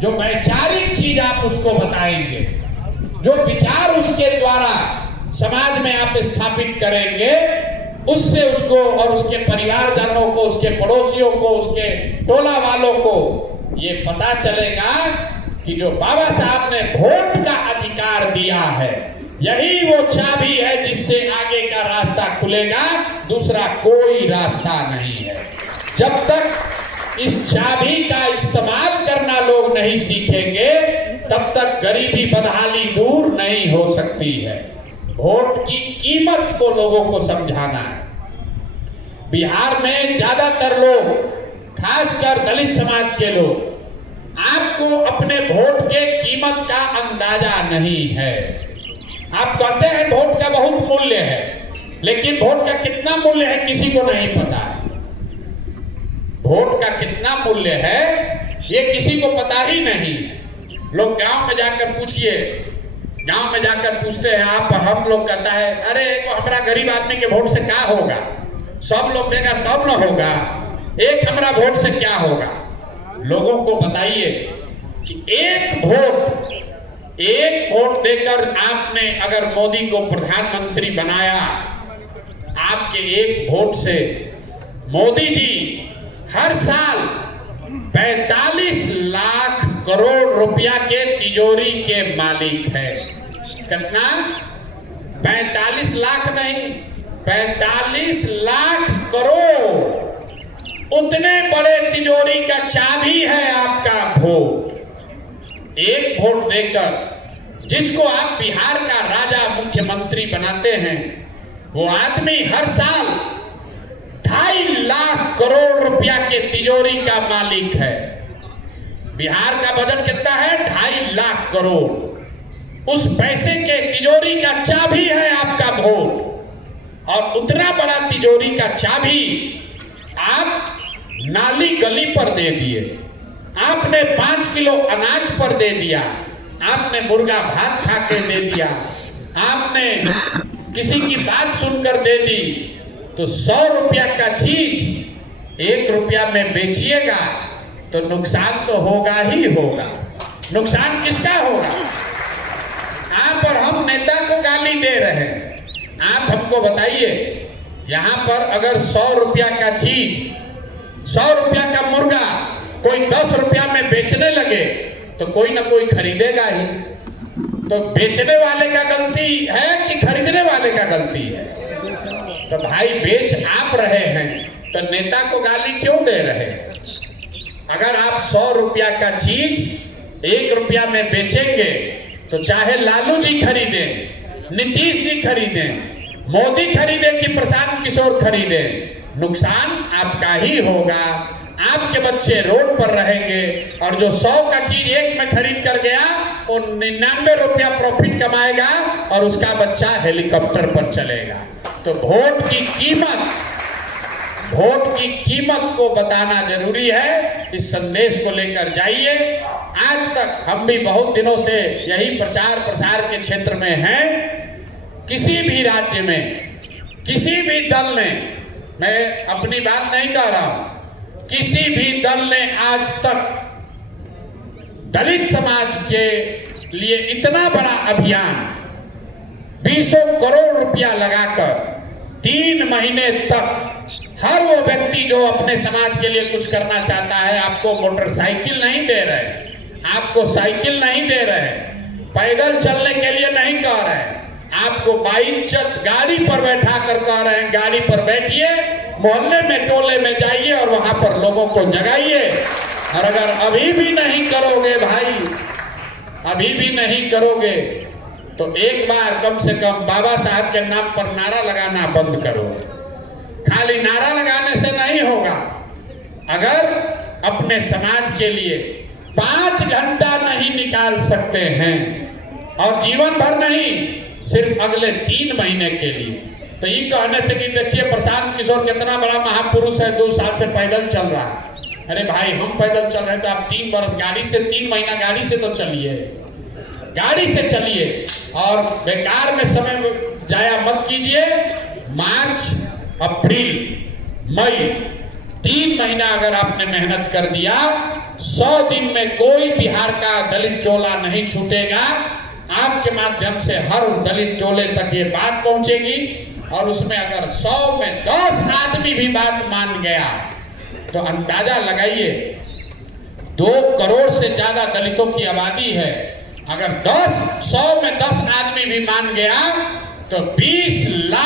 जो वैचारिक चीज आप उसको बताएंगे, जो विचार उसके द्वारा समाज में आप स्थापित करेंगे, उससे उसको और उसके परिवारजनों को, उसके पड़ोसियों को, उसके टोला वालों को ये पता चलेगा कि जो बाबा साहब ने वोट का अधिकार दिया है, यही वो चाबी है जिससे आगे का रास्ता खुलेगा, दूसरा कोई रास्ता नहीं है। जब तक इस चाबी का इस्तेमाल करना लोग नहीं सीखेंगे, तब तक गरीबी बदहाली दूर नहीं हो सकती है। वोट की कीमत को लोगों को समझाना है। बिहार में ज्यादातर लोग, खासकर दलित समाज के लोग, आपको अपने वोट के कीमत का अंदाजा नहीं है। आप कहते हैं वोट का बहुत मूल्य है, लेकिन वोट का कितना मूल्य है किसी को नहीं पता है। वोट का कितना मूल्य है ये किसी को पता ही नहीं है। लोग गांव में जाकर पूछिए, गांव में जाकर पूछते हैं आप, हम लोग कहता है अरे वो हमारा गरीब आदमी के वोट से क्या होगा, सब लोग देगा तब ना होगा, एक हमारा वोट से क्या होगा। लोगों को बताइए कि एक वोट देकर आपने अगर मोदी को प्रधानमंत्री बनाया, आपके एक वोट से मोदी जी हर साल 45 लाख करोड़ रुपया के तिजोरी के मालिक है। कितना? 45 लाख नहीं, 45 लाख करोड़। उतने बड़े तिजोरी का चाबी है आपका वोट। एक वोट देकर जिसको आप बिहार का राजा मुख्यमंत्री बनाते हैं, वो आदमी हर साल 2.5 लाख करोड़ रुपया के तिजोरी का मालिक है। बिहार का बजट कितना है? 2.5 लाख करोड़। उस पैसे के तिजोरी का चाबी है आपका वोट। और उतना बड़ा तिजोरी का चाबी आप नाली गली पर दे दिए, आपने 5 किलो अनाज पर दे दिया, आपने मुर्गा भात खा के दे दिया, आपने किसी की बात सुनकर दे दी, तो 100 रुपया का चीज 1 रुपया में बेचिएगा तो नुकसान तो होगा ही होगा। नुकसान किसका होगा? आप और हम नेता को गाली दे रहे हैं। आप हमको बताइए, यहां पर अगर 100 रुपया का चीज, 100 रुपया का मुर्गा कोई 10 रुपया में बेचने लगे तो कोई ना कोई खरीदेगा ही। तो बेचने वाले का गलती है कि खरीदने वाले का गलती है? तो भाई बेच आप रहे हैं तो नेता को गाली क्यों दे रहे हैं? अगर आप 100 रुपया का चीज 1 रुपया में बेचेंगे तो चाहे लालू जी खरीदें, नीतीश जी खरीदें, मोदी खरीदे कि प्रशांत किशोर खरीदे, नुकसान आपका ही होगा। आपके बच्चे रोड पर रहेंगे और जो 100 का चीज 1 में खरीद कर गया वो 99 रुपया प्रॉफिट कमाएगा और उसका बच्चा हेलीकॉप्टर पर चलेगा। तो वोट की कीमत को बताना जरूरी है। इस संदेश को लेकर जाइए। आज तक हम भी बहुत दिनों से यही प्रचार प्रसार के क्षेत्र में हैं। किसी भी राज्य में किसी भी दल ने, मैं अपनी बात नहीं कह रहा हूं, किसी भी दल ने आज तक दलित समाज के लिए इतना बड़ा अभियान 20 करोड़ रुपया लगाकर 3 महीने तक हर वो व्यक्ति जो अपने समाज के लिए कुछ करना चाहता है, आपको मोटरसाइकिल नहीं दे रहे, आपको साइकिल नहीं दे रहे, पैदल चलने के लिए नहीं कह रहे, आपको बाइज्जत गाड़ी पर बैठा कर कह रहे हैं गाड़ी पर बैठिए, मोहल्ले में टोले में जाइए और वहां पर लोगों को जगाइए। और अगर अभी भी नहीं करोगे भाई, अभी भी नहीं करोगे तो एक बार कम से कम बाबा साहब के नाम पर नारा लगाना बंद करो। खाली नारा लगाने से नहीं होगा। अगर अपने समाज के लिए 5 घंटा नहीं निकाल सकते हैं और जीवन भर नहीं, सिर्फ अगले 3 महीने के लिए, तो ये कहने से कि देखिए प्रशांत किशोर कितना बड़ा महापुरुष है, 2 साल से पैदल चल रहा है। अरे भाई हम पैदल चल रहे हैं तो आप 3 बरस गाड़ी से, 3 महीना गाड़ी से तो चलिए, गाड़ी से चलिए और बेकार में समय जाया मत कीजिए। मार्च, अप्रैल, मई 3 महीना अगर आपने मेहनत कर दिया, 100 दिन में कोई बिहार का दलित टोला नहीं छूटेगा। आपके माध्यम से हर दलित टोले तक ये बात पहुंचेगी और उसमें अगर 100 में 10 आदमी भी बात मान गया तो अंदाजा लगाइए 2 करोड़ से ज्यादा दलितों की आबादी है। अगर 100 में 10 आदमी भी मान गया तो 20 लाख